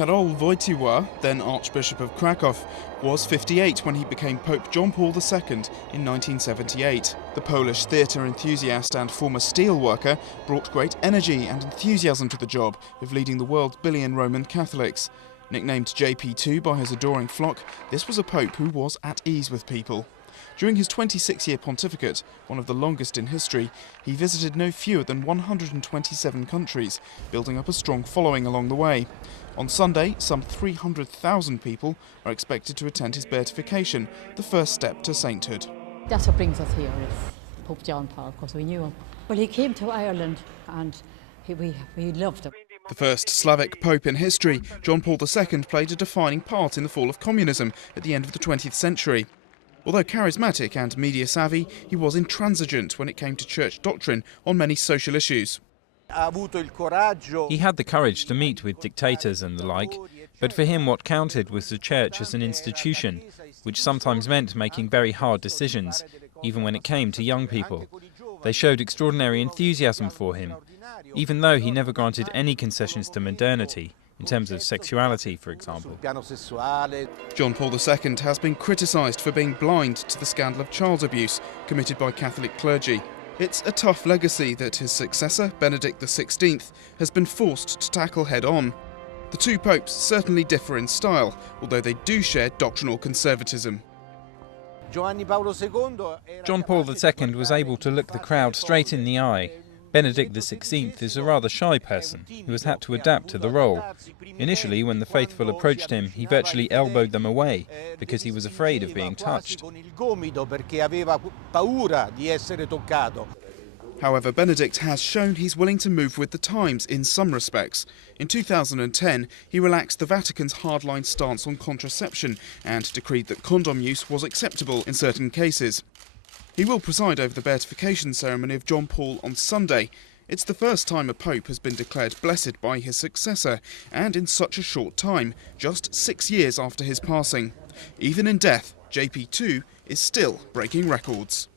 Karol Wojtyła, then Archbishop of Krakow, was 58 when he became Pope John Paul II in 1978. The Polish theatre enthusiast and former steel worker brought great energy and enthusiasm to the job of leading the world's billion Roman Catholics. Nicknamed JP2 by his adoring flock, this was a pope who was at ease with people. During his 26-year pontificate, one of the longest in history, he visited no fewer than 127 countries, building up a strong following along the way. On Sunday, some 300,000 people are expected to attend his beatification, the first step to sainthood. That's what brings us here, is Pope John Paul, because we knew him. Well, he came to Ireland and we loved him. The first Slavic pope in history, John Paul II played a defining part in the fall of communism at the end of the 20th century. Although charismatic and media savvy, he was intransigent when it came to church doctrine on many social issues. He had the courage to meet with dictators and the like, but for him what counted was the church as an institution, which sometimes meant making very hard decisions, even when it came to young people. They showed extraordinary enthusiasm for him, even though he never granted any concessions to modernity, in terms of sexuality, for example. John Paul II has been criticised for being blind to the scandal of child abuse committed by Catholic clergy. It's a tough legacy that his successor, Benedict XVI, has been forced to tackle head-on. The two popes certainly differ in style, although they do share doctrinal conservatism. John Paul II was able to look the crowd straight in the eye. Benedict XVI is a rather shy person who has had to adapt to the role. Initially, when the faithful approached him, he virtually elbowed them away because he was afraid of being touched. However, Benedict has shown he's willing to move with the times in some respects. In 2010, he relaxed the Vatican's hardline stance on contraception and decreed that condom use was acceptable in certain cases. He will preside over the beatification ceremony of John Paul on Sunday. It's the first time a pope has been declared blessed by his successor, and in such a short time, just 6 years after his passing. Even in death, JP2 is still breaking records.